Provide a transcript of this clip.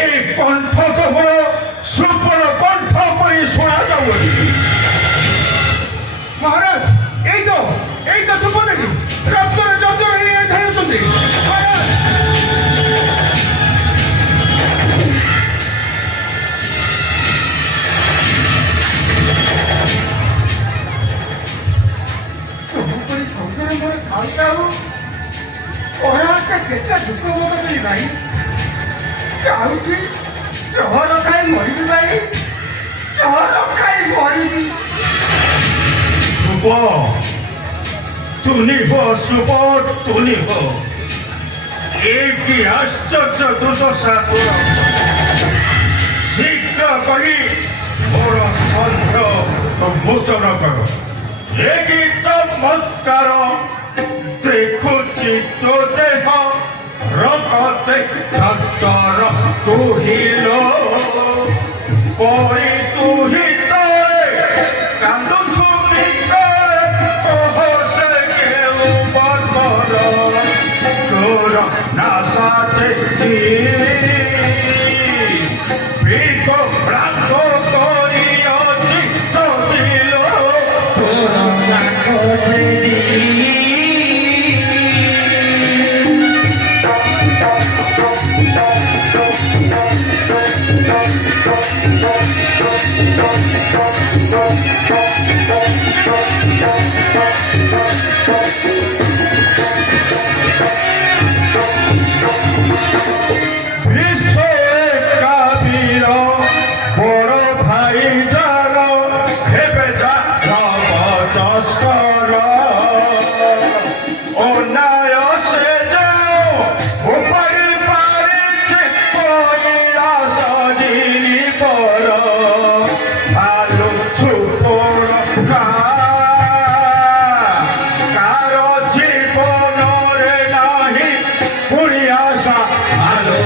এই কণ্ঠ কেবল সুপর কণ্ঠ পরি শোনা যাচ্ছে। মহারাজ এই তো সুপদেবী রক্তরে জর্জর হয়ে ধাইଛନ୍ତି। মহারাজ ତୁମପରି ସୌନ୍ଦର୍ଯ୍ୟ ମୋର ଖାଉଥାଉ ଓହରାଟା କେତେ ଦୁଃଖ ମନ କରି ଭାଇ ଯାଉଛି ଜହର ଖାଇ ମରିବି ଭାଇ ଜହର ଖାଇ ମରିବି। শুভ তুনিব শুভ তুনিব এই কি আশ্চর্য দুর্দশা তোর শীঘ্র করি মোর সন্দেহ মোচন কর। এ কি চমৎকার দেখুছি তো দেহ রকতে চঞ্চর তুহিল পরি তুহি তরে কান্দুছু ভিতরে অহসে কেউ বর্বর তোর নাশাতে বিক প্রান্ত করিও চিত্ত দিল তোর কাছে জীবনরে নাহি পুরি আশা আলো